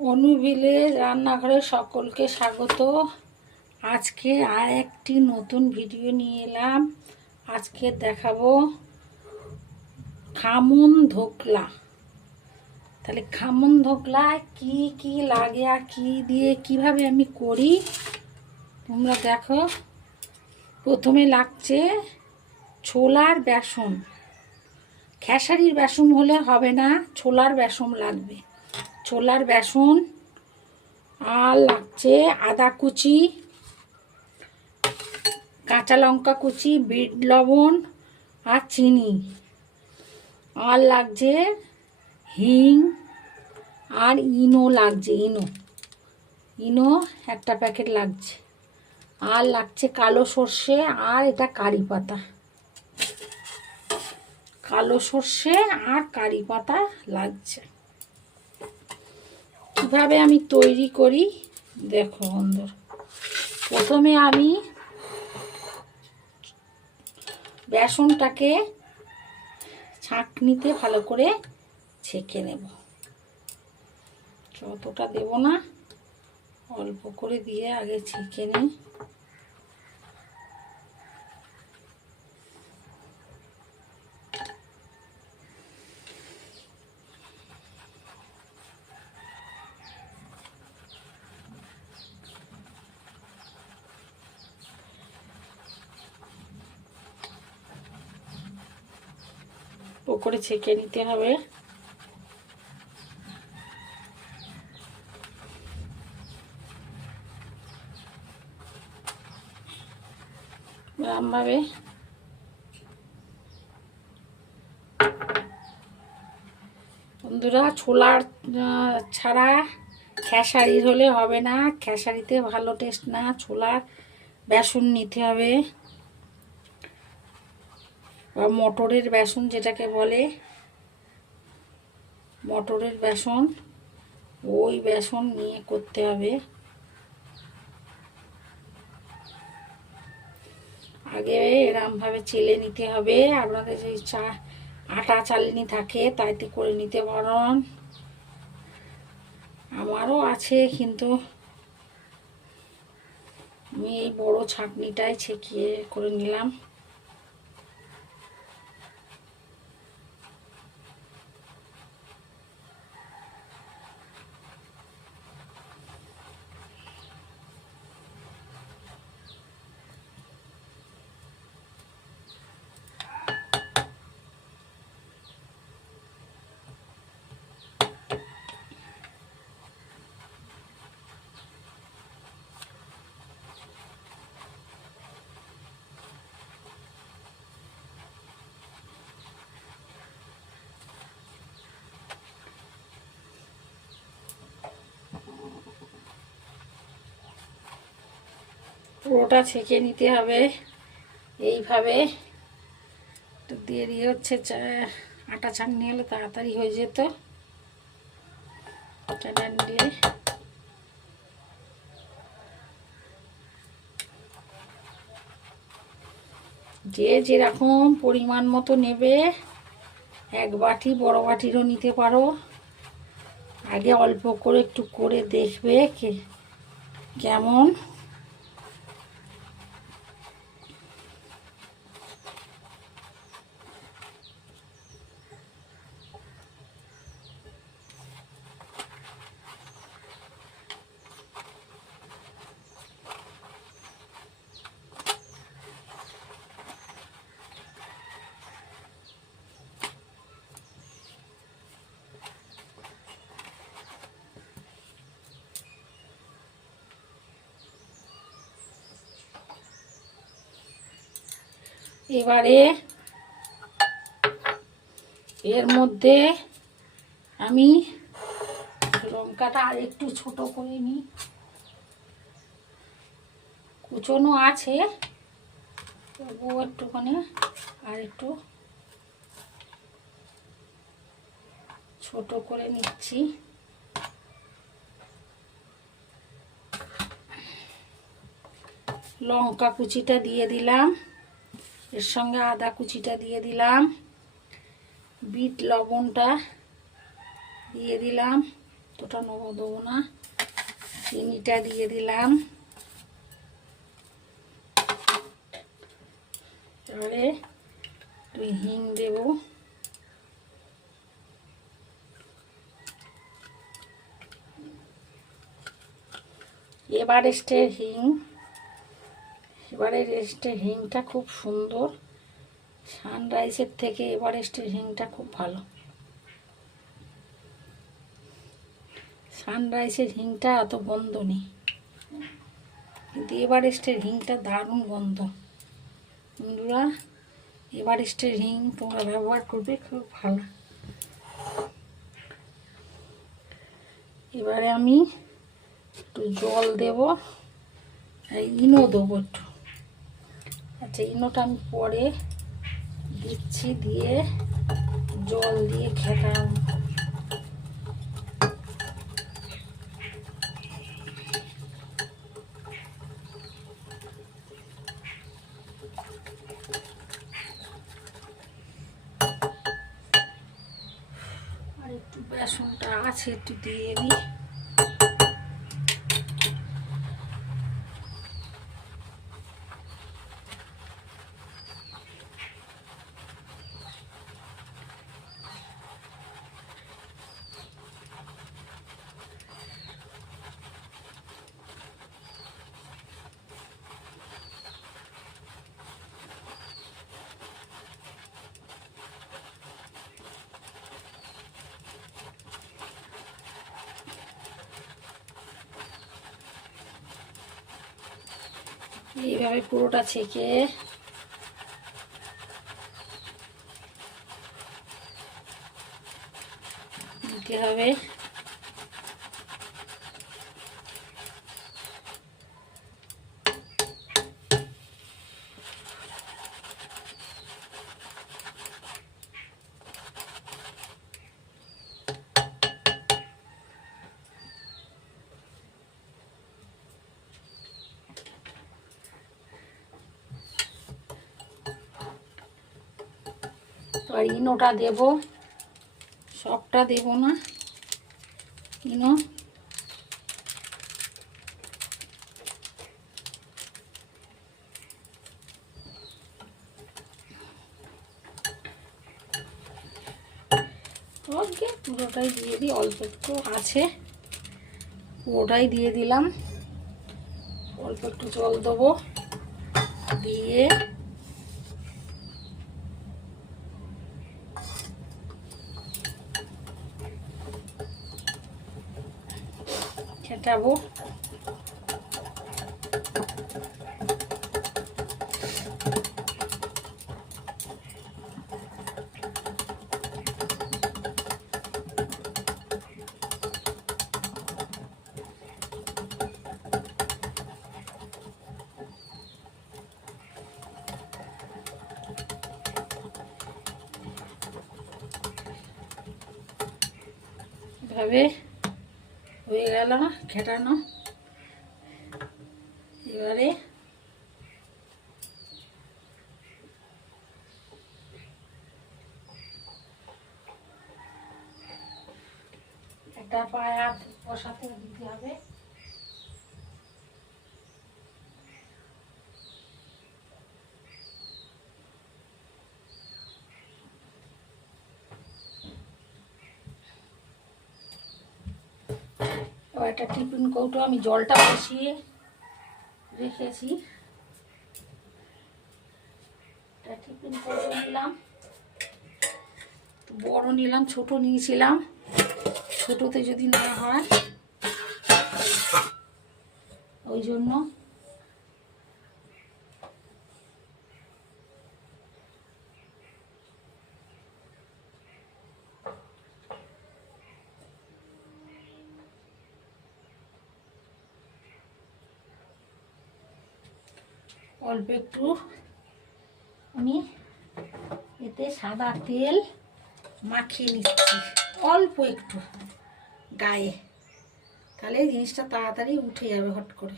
অনুবিলে রান্নাঘরে সকলকে স্বাগত। আজকে আর একটি নতুন ভিডিও নিয়ে এলাম। আজকে দেখাবো খামন ধোকলা। তাহলে খামন ধোকলায় কি কি লাগে আর কি দিয়ে কীভাবে আমি করি? তোমরা দেখো। প্রথমে লাগছে ছোলার বেসন। খেসারির বেসন হলে হবে না, ছোলার বেসন লাগবে। ছোলার বেসন আর লাগছে আদা কুচি, কাঁচা লঙ্কা কুচি, বিট লবণ আর চিনি। আর লাগছে হিং আর ইনো লাগছে, ইনো। ইনো একটা প্যাকেট লাগছে। আর লাগছে কালো সর্ষে আর এটা কারি পাতা। কালো সর্ষে আর কারি পাতা লাগছে। কীভাবে আমি তৈরি করি? দেখো বন্ধুর। প্রথমে আমি বেসনটাকে ছাঁকনিতে ভালো করে ছেঁকে নেব। যতটা দেব না, অল্প করে দিয়ে আগে ছেঁকে নিই। করে ছেঁকে নিতে হবে। এরমভাবে বন্ধুরা, ছোলার ছাড়া খেসারির হলে হবে না। খেসারিতে ভালো টেস্ট না। ছোলার বেসন নিতে হবে। বা মটরের বেসন যেটাকে বলে, মটরের বেসন, ওই বেসন নিয়ে করতে হবে। আগে এরমভাবে চেলে নিতে হবে, আপনাদের যদি চা, আটা চালনি থাকে তাইতে করে নিতে পারেন। আমারও আছে, কিন্তু আমি এই বড় ছাঁকনিটাই ছেঁকিয়ে করে নিলাম। পুরোটা ছেঁকে নিতে হবে। এইভাবে একটু দেরি হচ্ছে আটা ছাঁকনি হলে তাড়াতাড়ি হয়ে যেত। যে যেরকম পরিমাণ মতো নেবে, এক বাটি বড় বাটিরও নিতে পারো। আগে অল্প করে একটু করে দেখবে কেমন এবারে এর মধ্যে আমি লঙ্কাটা আর একটু ছোট করে নিই কুচনো আছে, তবুও একটুখানি আর একটু ছোট করে নিচ্ছি। লঙ্কা কুচিটা দিয়ে দিলাম। এর সঙ্গে আদা কুচিটা দিয়ে দিলাম। বিট লবণটা দিয়ে দিলাম। তোটা নেব, দেবো না। চিনিটা দিয়ে দিলাম। এবারে তুই হিং দেবো। এভারেস্টের হিং। এভারেস্টের হিংটা খুব সুন্দর। সানরাইজের থেকে এভারেস্টের হিংটা খুব ভালো। সানরাইজের হিংটা অত গন্ধ নেই কিন্তু এভারেস্টের হিংটা দারুণ গন্ধ। বন্ধুরা এভারেস্টের হিং তোমরা ব্যবহার করবে, খুব ভালো। এবারে আমি একটু জল দেব ইনো দেবো একটু। আচ্ছা ইনোটা আমি পরে দিচ্ছি, দিয়ে জল দিয়ে খেতাম আর একটু বেসনটা আছে, একটু দিয়ে দিই। এইভাবে পুরোটা ছেঁকে হবে। আর ইনোটা দেব। সবটা দেব না। ইনো। ওকে, পুরোটাই দিয়ে দিই, অল্প একটু আছে। পুরোটাই দিয়ে দিলাম। অল্প একটু জল দেবো। দিয়ে ফেটাবো ঘেটানো এবারে একটা পায়া বসাতে দিতে হবে এবার একটা টিফিন কৌটো, আমি জলটা বসিয়ে রেখেছি। একটা টিফিন কৌটো নিলাম। বড় নিলাম, ছোট নিয়েছিলাম। ছোটোতে যদি না হয়, ওই জন্য অল্প একটু। আমি এতে সাদা তেল মাখিয়ে নিচ্ছি, অল্প একটু গায়ে। তাহলে জিনিসটা তাড়াতাড়ি উঠে যাবে হট করে।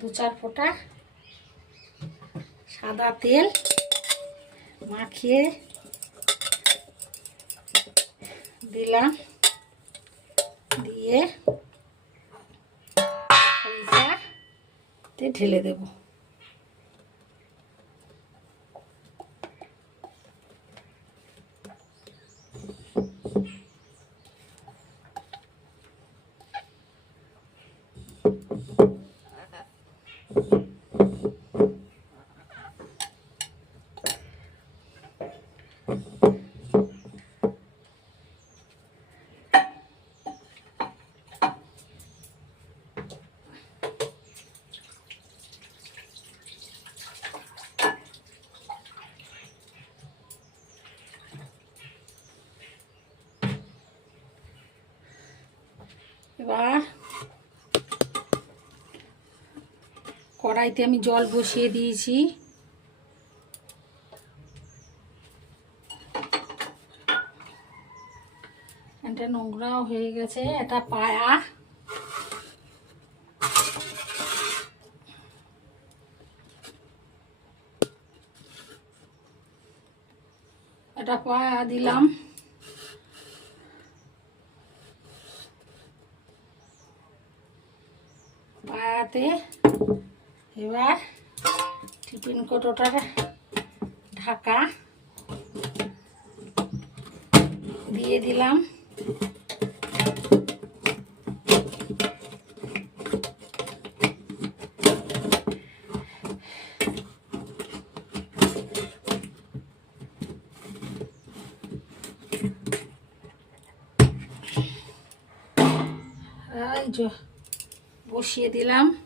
দু চার ফোঁটা সাদা তেল মাখিয়ে দিলাম। দিয়ে ঢেলে দেব। এবার কড়াইতে আমি জল বসিয়ে দিয়েছি। এটা নোংরাও হয়ে গেছে এটা পায়া। এটা পায়া দিলাম। এবার টিফিন কোটোটার ঢাকা দিয়ে দিলাম। বসিয়ে দিলাম।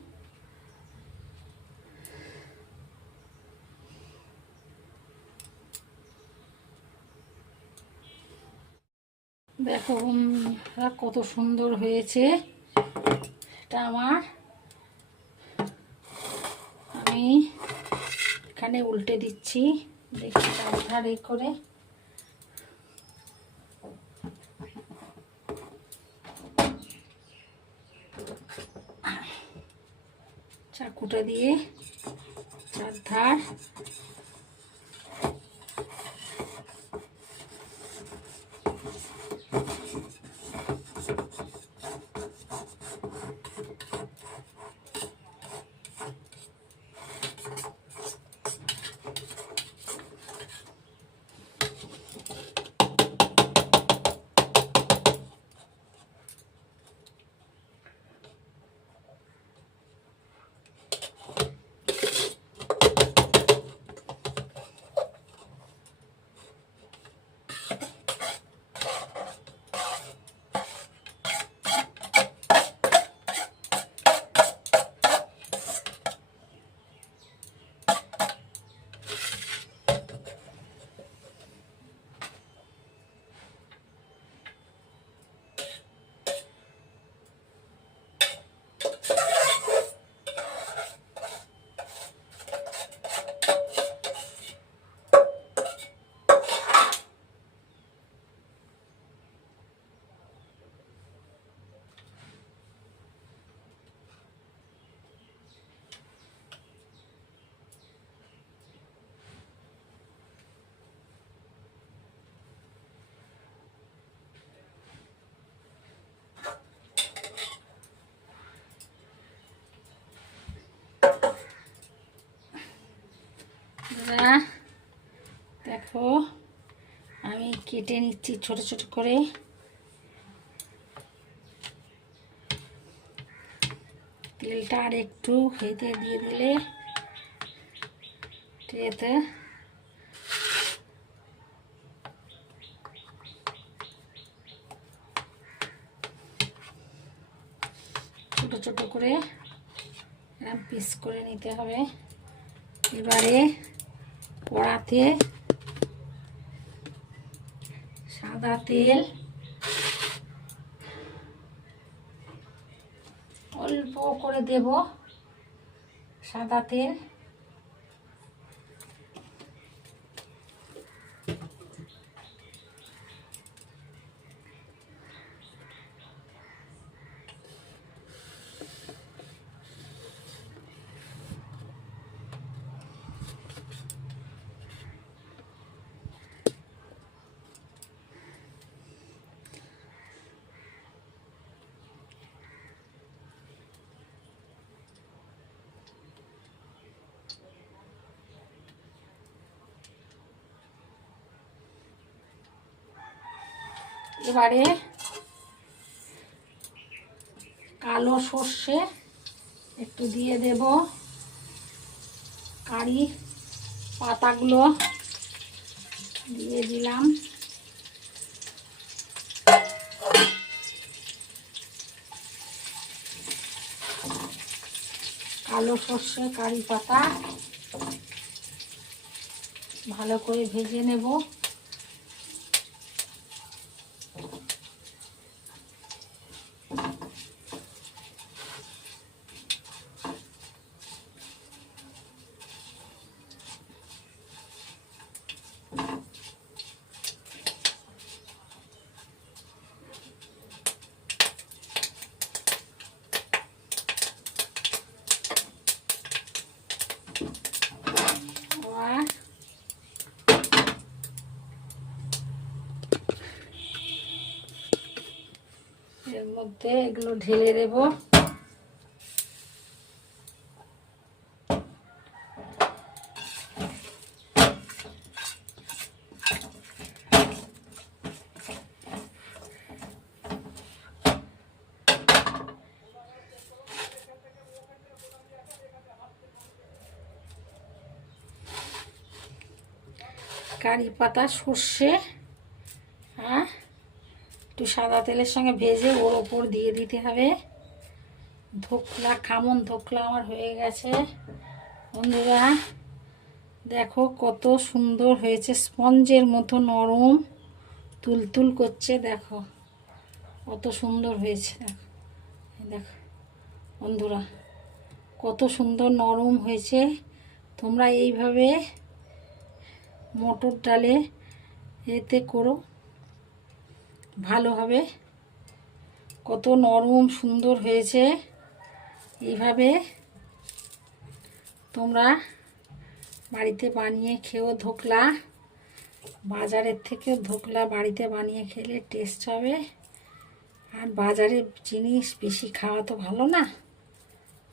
দেখো বন্ধুরা কত সুন্দর হয়েছে। এটা আমার। আমি এখানে উল্টে দিচ্ছি, দেখি ধারে করে। চাকুটা দিয়ে চার ধার বন্ধুরা, দেখো আমি কেটে নিচ্ছি ছোট ছোট করে। তেলটা আর একটু খেতে দিয়ে দিলে ট্রেতে ছোট ছোট করে পিস করে নিতে হবে। এবারে কড়াতে সাদা তেল অল্প করে দেব সাদা তেল। এবারে কালো সর্ষে একটু দিয়ে দেব। কারি পাতাগুলো দিয়ে দিলাম। কালো সর্ষে, কারি পাতা ভালো করে ভেজে নেব আর এর মধ্যে এগুলো ঢেলে দেব। কারি পাতা সর্ষে একটু সাদা তেলের সঙ্গে ভেজে ওর ওপর দিয়ে দিতে হবে। ধোকলা, খামন ধোকলা আমার হয়ে গেছে। বন্ধুরা, দেখো কত সুন্দর হয়েছে। স্পঞ্জের মতো নরম তুলতুল করছে, দেখো। কত সুন্দর হয়েছে, দেখো। দেখো, বন্ধুরা, কত সুন্দর নরম হয়েছে। তোমরা এইভাবে মটর ডালে এতে করো। ভালো হবে কত নরম সুন্দর হয়েছে। এইভাবে তোমরা বাড়িতে বানিয়ে খেয়েও ধোকলা, বাজারের থেকে ধোকলা বাড়িতে বানিয়ে খেলে টেস্ট হবে। আর বাজারের জিনিস বেশি খাওয়া তো ভালো না।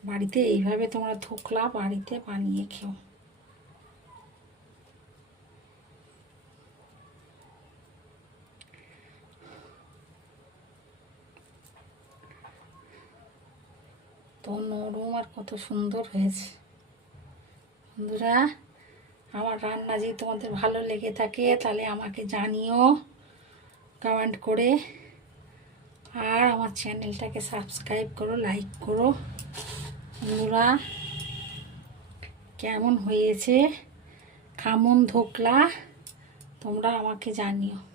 বাড়িতে এইভাবে তোমরা ধোকলা বাড়িতে বানিয়ে খেও। তো নরম আর কত সুন্দর হয়েছে। বন্ধুরা, আমার রান্না যদি তোমাদের ভালো লেগে থাকে, তাহলে আমাকে জানিও কমেন্ট করে। আর আমার চ্যানেলটাকে সাবস্ক্রাইব করো লাইক করো। বন্ধুরা, কেমন হয়েছে? খামন ধোকলা, তোমরা আমাকে জানিও।